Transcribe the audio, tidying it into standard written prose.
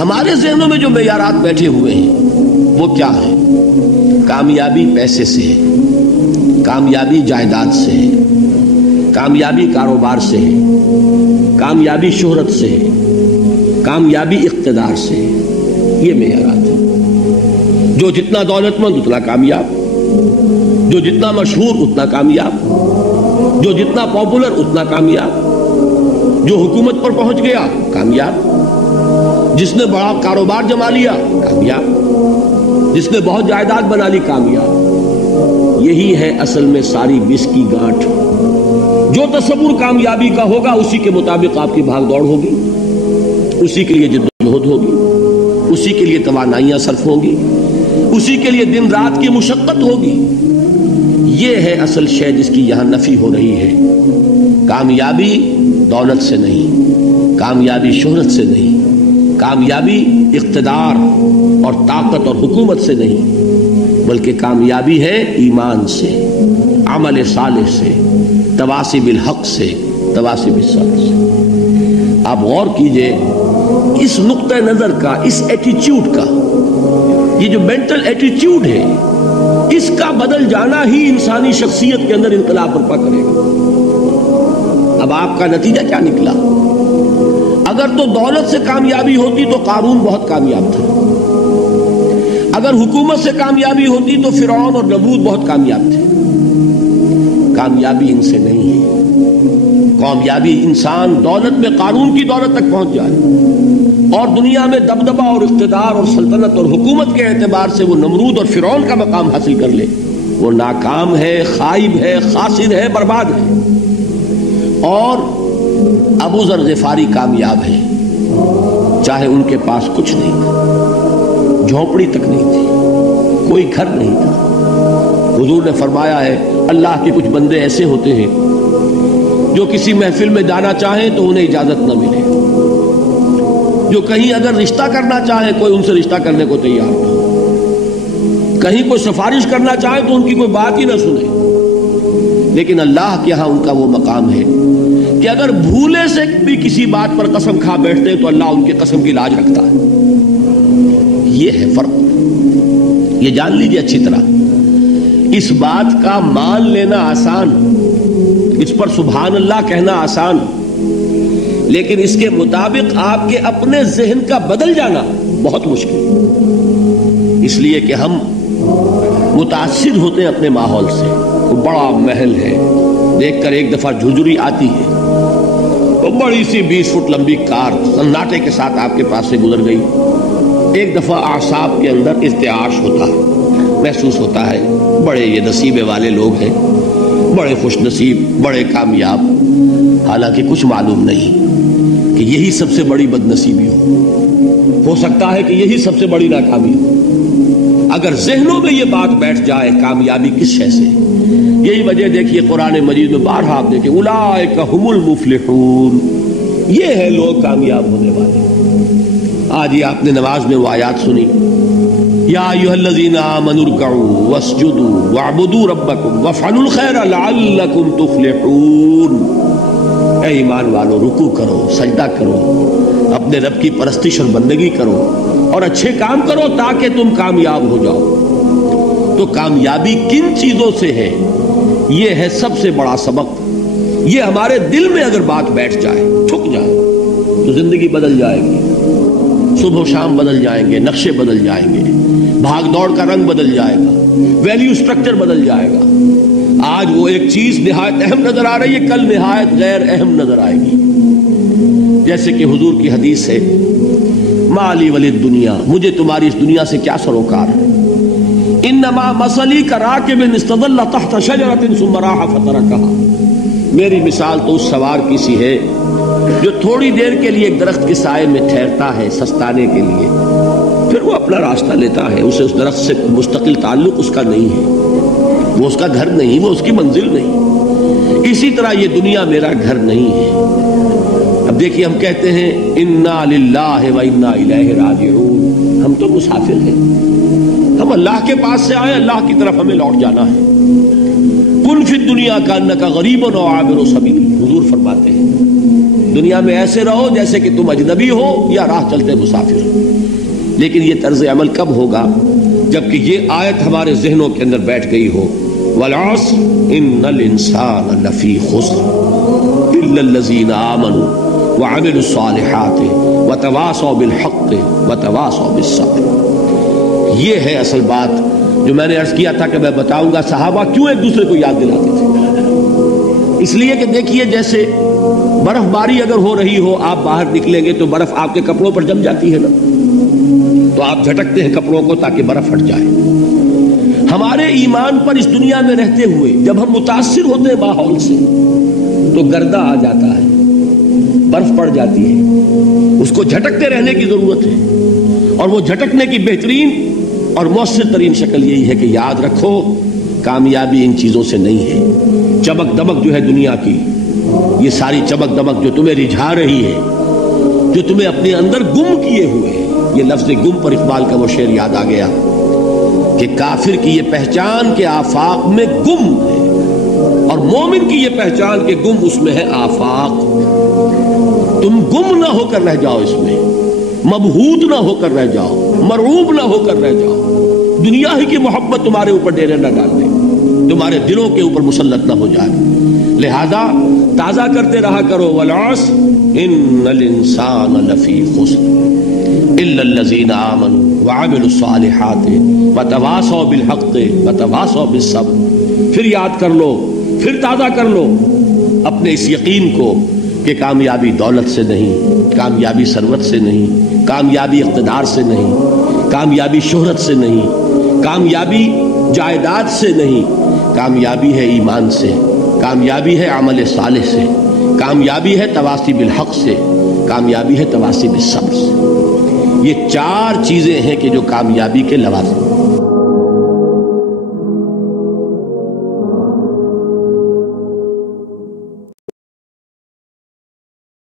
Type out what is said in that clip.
ہمارے ذہنوں میں جو معیارات بیٹھے ہوئے ہیں وہ کیا ہے؟ کامیابی پیسے سے ہے، کامیابی جائیداد سے ہے، کامیابی کاروبار سے ہے، کامیابی شہرت سے ہے، کامیابی اقتدار سے ہے۔ یہ معیارات ہیں۔ جو جتنا دولت مند اتنا کامیاب، جو جتنا مشہور اتنا کامیاب، جو جتنا پاپولر اتنا کامیاب، جو حکومت پر پہنچ گیا کامیاب، جس نے بڑا کاروبار جما لیا کامیاب، جس نے بہت جائیداد بنا لی کامیاب۔ یہی ہے اصل میں ساری بس کی گانٹھ۔ جو تصور کامیابی کا ہوگا اسی کے مطابق آپ کی بھاگ دوڑ ہوگی، اسی کے لیے جدوجہد ہوگی، اسی کے لیے توانائیاں صرف ہوں گی، اسی کے لیے دن رات کی مشقت ہوگی۔ یہ ہے اصل شے جس کی یہاں نفی ہو رہی ہے۔ کامیابی دولت سے نہیں، کامیابی شہرت سے نہیں، کامیابی اقتدار اور طاقت اور حکومت سے نہیں، بلکہ کامیابی ہے ایمان سے، عمل صالح سے، تواصی بالحق سے، تواصی بالصبر سے۔ آپ غور کیجئے اس نقطہ نظر کا، اس ایٹیچیوڈ کا، یہ جو مینٹل ایٹیچیوڈ ہے، اس کا بدل جانا ہی انسانی شخصیت کے اندر انقلاب برپا کرے گا۔ اب آپ کا نتیجہ کیا نکلا؟ اگر تو دولت سے کامیابی ہوتی تو قارون بہت کامیاب تھا، اگر حکومت سے کامیابی ہوتی تو فرعون اور نمرود بہت کامیاب تھے۔ کامیابی ان سے نہیں ہے۔ کامیابی انسان دولت میں قارون کی دولت تک پہنچ جائے اور دنیا میں دبدبہ اور اقتدار اور سلطنت اور حکومت کے اعتبار سے وہ نمرود اور فرعون کا مقام حاصل کر لے، وہ ناکام ہے، خائب ہے، خاسر ہے، برباد ہے۔ اور ابو ذر غفاری کامیاب ہے، چاہے ان کے پاس کچھ نہیں تھا، جھونپڑی تک نہیں تھی، کوئی گھر نہیں تھا۔ حضور نے فرمایا ہے اللہ کے کچھ بندے ایسے ہوتے ہیں جو کسی محفل میں جانا چاہیں تو انہیں اجازت نہ ملے، جو کہیں اگر رشتہ کرنا چاہیں کوئی ان سے رشتہ کرنے کو تیار نہ، کہیں کوئی سفارش کرنا چاہیں تو ان کی کوئی بات ہی نہ سنے۔ لیکن اللہ کے ہاں ان کا وہ مقام ہے کہ اگر بھولے سے بھی کسی بات پر قسم کھا بیٹھتے تو اللہ ان کی قسم کی لاج رکھتا ہے۔ یہ ہے فرق، یہ جان لیجیے اچھی طرح۔ اس بات کا مان لینا آسان، اس پر سبحان اللہ کہنا آسان، لیکن اس کے مطابق آپ کے اپنے ذہن کا بدل جانا بہت مشکل، اس لیے کہ ہم متاثر ہوتے ہیں اپنے ماحول سے۔ وہ بڑا محل ہے، دیکھ کر ایک دفعہ جھجری آتی ہے، وہ بڑی سی 20 فٹ لمبی کار سناٹے کے ساتھ آپ کے پاس سے گزر گئی، ایک دفعہ اعصاب کے اندر ارتعاش ہوتا ہے، محسوس ہوتا ہے بڑے یہ نصیبے والے لوگ ہیں، بڑے خوش نصیب، بڑے کامیاب، حالانکہ کچھ معلوم نہیں کہ یہی سب سے بڑی بد نصیبی ہو سکتا ہے کہ یہی سب سے بڑی ناکامی ہو۔ اگر ذہنوں میں یہ بات بیٹھ جائے کامیابی کس شے سے، یہی وجہ دیکھیے قرآن مجید میں بارہا آپ دیکھیں اولئک ھم المفلحون، یہ ہے لوگ کامیاب ہونے والے۔ آج یہ آپ نے نماز میں وہ آیات سنی، یا ایھا الذین آمنوا ارکعوا واسجدوا واعبدوا ربکم وافعلوا الخیر لعلکم تفلحون۔ اے ایمان والو، رکوع کرو، سجدہ کرو، اپنے رب کی پرستش اور بندگی کرو اور اچھے کام کرو تاکہ تم کامیاب ہو جاؤ۔ تو کامیابی کن چیزوں سے ہے؟ یہ ہے سب سے بڑا سبق۔ یہ ہمارے دل میں اگر بات بیٹھ جائے، ٹھک جائے، تو زندگی بدل جائے گی، صبح و شام بدل جائیں گے، نقشے بدل جائیں گے، بھاگ دوڑ کا رنگ بدل جائے گا، ویلیو سٹرکچر بدل جائے گا۔ آج وہ ایک چیز نہایت اہم نظر آ رہی ہے، کل نہایت غیر اہم نظر آئے گی۔ جیسے کہ حضور کی حدیث ہے مالی ولی دنیا، مجھے تمہاری اس دنیا سے کیا سروکار ہے، انما مثلی کراکب استظل تحت شجرۃ ثم راح فترکها، میری مثال تو اس سوار کی سی ہے جو تھوڑی دیر کے لیے ایک درخت کے سائے میں ٹھہرتا ہے سستانے کے لیے، پھر وہ اپنا راستہ لیتا ہے، اسے اس درخت سے مستقل تعلق اس کا نہیں ہے، وہ اس کا گھر نہیں، وہ اس کی منزل نہیں۔ اسی طرح یہ دنیا میرا گھر نہیں ہے۔ اب دیکھیے ہم کہتے ہیں انا للہ و انا الیہ راجعون، ہم تو مسافر ہیں، ہم اللہ کے پاس سے آئے، اللہ کی طرف ہمیں لوٹ جانا ہے۔ کن فی الدنیا کانک غریب و عابر سبیل، حضور فرماتے ہیں دنیا میں ایسے رہو جیسے کہ تم اجنبی ہو یا راہ چلتے مسافر ہو. لیکن یہ طرز عمل کب ہوگا؟ جبکہ یہ آیت ہمارے ذہنوں کے اندر بیٹھ گئی ہو. والعصر ان الانسان لفی خسر الا الذین آمنوا وعملوا الصالحات وتواصوا بالحق وتواصوا بالصبر. یہ ہے اصل بات جو میں نے عرض کیا تھا کہ میں بتاؤں گا صحابہ کیوں ایک دوسرے کو یاد دلاتے تھے. اس لیے کہ دیکھیے جیسے برف باری اگر ہو رہی ہو، آپ باہر نکلیں گے تو برف آپ کے کپڑوں پر جم جاتی ہے نا، تو آپ جھٹکتے ہیں کپڑوں کو تاکہ برف ہٹ جائے. ہمارے ایمان پر اس دنیا میں رہتے ہوئے جب ہم متاثر ہوتے ہیں ماحول سے تو گردہ آ جاتا ہے، برف پڑ جاتی ہے، اس کو جھٹکتے رہنے کی ضرورت ہے. اور وہ جھٹکنے کی بہترین اور مؤثر ترین شکل یہی ہے کہ یاد رکھو کامیابی ان چیزوں سے نہیں ہے. چمک دمک جو ہے دنیا کی، یہ ساری چمک دمک جو تمہیں رجھا رہی ہے، جو تمہیں اپنے اندر گم کیے ہوئے ہے. یہ لفظ گم پر اقبال کا وہ شعر یاد آ گیا کہ کافر کی یہ پہچان کے آفاق میں گم ہے، اور مومن کی یہ پہچان کے گم اس میں ہے آفاق. تم گم نہ ہو کر رہ جاؤ، اس میں مبہوت نہ ہو کر رہ جاؤ، مرعوب نہ ہو کر رہ جاؤ. دنیا ہی کی محبت تمہارے اوپر ڈیرے نہ ڈال دے، تمہارے دلوں کے اوپر مسلط نہ ہو جائے. لہذا تازہ کرتے رہا کرو والعصر ان الانسان لفی خسر الا الذین آمنوا وعملوا الصالحات وتواصوا بالحق وتواصوا بالصبر. پھر یاد کر لو، پھر تازہ کر لو اپنے اس یقین کو کہ کامیابی دولت سے نہیں، کامیابی ثروت سے نہیں، کامیابی اقتدار سے نہیں، کامیابی شہرت سے نہیں، کامیابی جائیداد سے نہیں، کامیابی ہے ایمان سے، کامیابی ہے عمل صالح سے، کامیابی ہے تواصی بالحق سے، کامیابی ہے تواصی بالصبر سے. یہ چار چیزیں ہیں کہ جو کامیابی کے لوازم